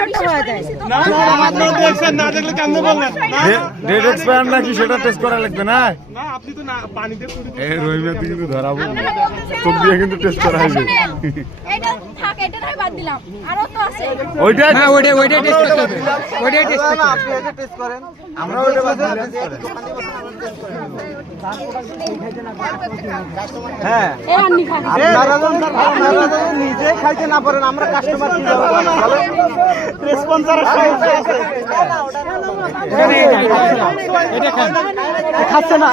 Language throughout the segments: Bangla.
আপনারা দেখছেন না দেখলে কেমনে বললেন ডেট এক্সপায়ার নাকি সেটা টেস্ট করা লাগবে না না আপনি তো না পানিতে পুরি এই রহিমে তুই কিন্তু ধরাবো চোখ দিয়ে কিন্তু টেস্ট করা হয়েছে এটা থাক এটা নয় বাদ দিলাম আরো তো আছে ওইটা না ওইটা টেস্ট করতে হবে ওইটা টেস্ট করতে হবে আপনি এটা টেস্ট করেন আমরা ওইটা বাদ দিলাম হ্যাঁ এই আন্নি খা আপনারা যদি নিজে খাইতে না পারেন আমরা কাস্টমার কি যাবো রেসপন্সারের সমস্যা আছে এটা খান খাচ্ছে না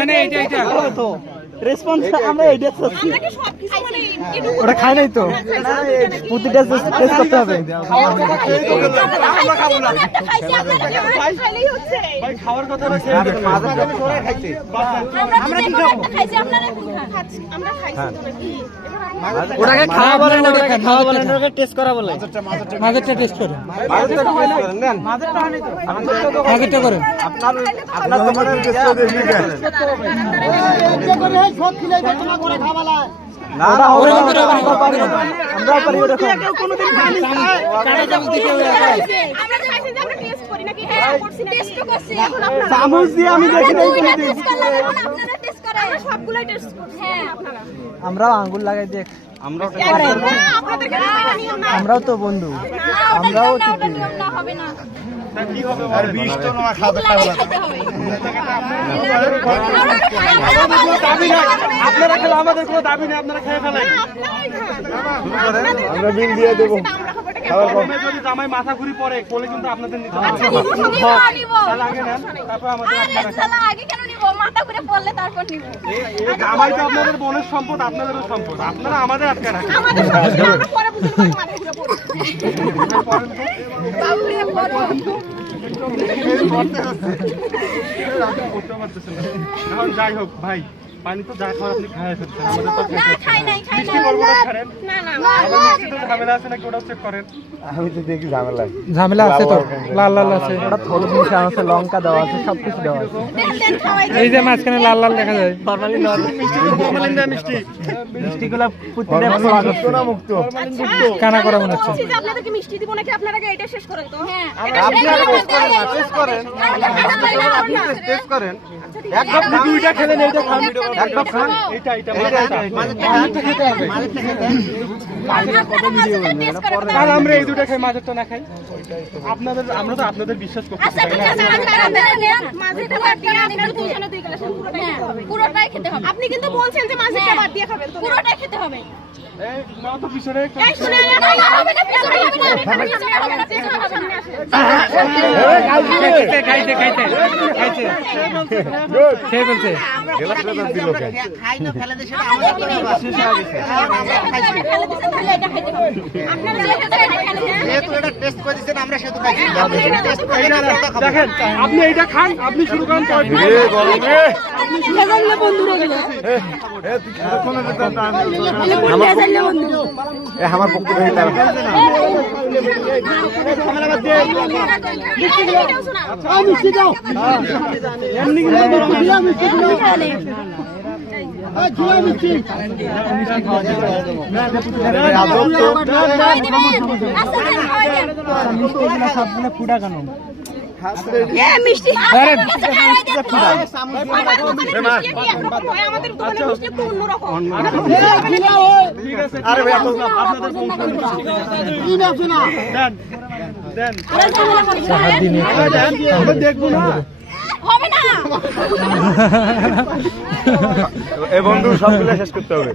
না এটা তো রেসপন্স আমরা এইটা চাচ্ছি আমরা কি সব কিছু মানে ওটা খাই নাই তো প্রতিটা টেস্ট করতে হবে ভাই খাওয়ার কথা না খেয়ে দেখুন। আমরা কি খাইছি আপনারা খাচ্ছি আমরা খাইছি তো নাকি ওটাকে খাওয়া বলেন না ওটাকে খাওয়া বলেন না ওটাকে টেস্ট করা বলে মাঝেরটা টেস্ট করুন মাঝেরটা টেস্ট করেন নেন মাঝেরটা করুন আপনার দোকানের টেস্ট করে দেখি কেন না না ওরা করে আমরা পারি ওটা কাটা চামচ দিতে হবে আমরা যে খাইছি যে আমরা টেস্ট করি নাকি হ্যাঁ করছি না টেস্ট করছি এখন আপনারা চামচ দিয়ে আমি দেখি নাই দুইটা কোনোদিন। টেস্ট করলাম এখন আপনারা টেস্ট করেন আমরা সবগুলাই টেস্ট করছি হ্যাঁ আপনারা আমরা আঙ্গুল লাগাই দেখ আপনাদের নিয়ম না আমরাও তো বন্ধু আমরাও নিয়ম না হবে না কি হবে আর 20 টো না খাওয়া খেতে হবে আপনারা খেলে আমাদের কোনো দাবি নেই আপনারা খেয়ে ফেলেন আমরা বিল দিয়ে দেবো গরমে যদি জামাই মাথা ঘুরি পড়ে কোলে কিন্তু আপনাদের নিতে হবে তাহলে আগে নেন তারপর আমাদের আগে কেন নিব মাথা ঘুরে পড়লে তারপর নিব এই জামাই তো আপনাদের বোনের সম্পদ আপনাদেরও সম্পদ আপনারা আমাদের আটকে রাখেন আমাদের সাথে আমরা পরে বুঝতে পারবো মাথা ঘুরে পড়বো বাবু ঘুরে পড়বো করতে পারতেছেন না। এখন যাই হোক ভাই পানি তো যা খাওয়ার আপনি খাওয়া ফেলছেন আমাদের তো না খাই নাই মিষ্টি করবো না ছাড়েন না না আবার মিষ্টিতে ঝামেলা আছে নাকি ওটাও চেক করেন আমি তো দেখি ঝামেলা ঝামেলা আছে তো লাল লাল আছে ওটা থোড় মিশা আছে লঙ্কা দেওয়া আছে সবকিছু দেওয়া আছে দেন দেন খাওয়াই এই যে মাঝখানে লাল লাল দেখা যায় ফরমালিন মিষ্টি তো ফরমালিন দেয় মিষ্টি মিষ্টিগুলো প্রতিটা মুক্ত না মুক্ত কানা করা মনে হচ্ছে বলছি যে আপনাদেরকে মিষ্টি দিব নাকি আপনারা আগে এটা শেষ করেন তো হ্যাঁ আপনি টেস্ট করেন আপনি টেস্ট করেন এক কাপ দুইটা খেলেন এইটা খান এক কাপ খান এইটা আর আমরা এই দুটো খাই মাঝেরটা না খাই আপনাদের আমরা তো আপনাদের বিশ্বাস করতেছি আচ্ছা তাই ঠিক না? আছে আপনারা নেন মাঝেটা বাদ দিয়ে আপনারা দুইখানে দুই গ্লাস পুরোটাই খেতে হবে আপনি কিন্তু বলছেন যে মাঝেটা বাদ দিয়ে খাবেন তো পুরোটাই খেতে হবে এই না তো পিছনে একটা এই শুনে হবে না পিছনে হবে না পিছনে হবে না পিছনে হবে না খাইতে খেয়ে ফেলছে দেখেন আপনি এইটা খান আপনি শুরু করেন তো আমার পক্ষ থেকে তার সবগুলো ফুটা কেন মিষ্টি আরে ভাই আপনাদের দেন আমরা দেখবো না হবে না এ বন্ধু সবগুলো শেষ করতে হবে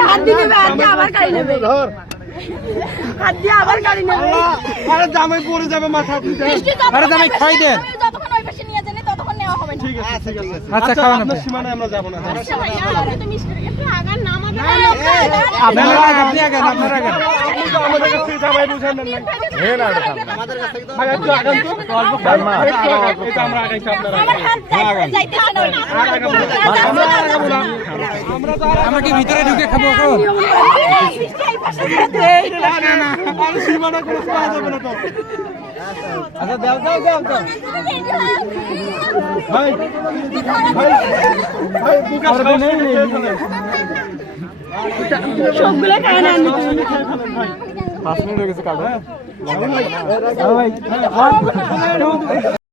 হাত দিয়ে নেবে হাত দিয়ে আবার গাড়ি নেবে হাত দিয়ে আবার গাড়ি নেবে আরে জামাই পড়ে যাবে মাথা আরে জামাই খাই দেন যতক্ষণ ওই পাশে নিয়ে যাবে ততক্ষণ নেওয়া হবে না ঠিক আছে ঠিক আছে আচ্ছা খাওয়ানো আপনার সীমানায় আমরা যাবো না আচ্ছা ভাইয়া আপনি তো মিষ্টি একটু আগান না আমাদের আপনি আগে আপনারা আগে আপনি তো আমাদের কাছে জামাই বুঝেন না হে না ভাই একটু আগান তো অল্প খান এটা আমরা আগাইছি আপনারা আমার হাত যাইতেছে না আমরা কি ভিতরে ঢুকে খাবো এখন সীমানা ক্রস করা যাবে না তো আচ্ছা দাও দাও দাও দাও ভাই ভাই ভাই বুকা সব নেই সবগুলো খায় না আমি 5 মিনিট হয়ে গেছে কাটো ভাই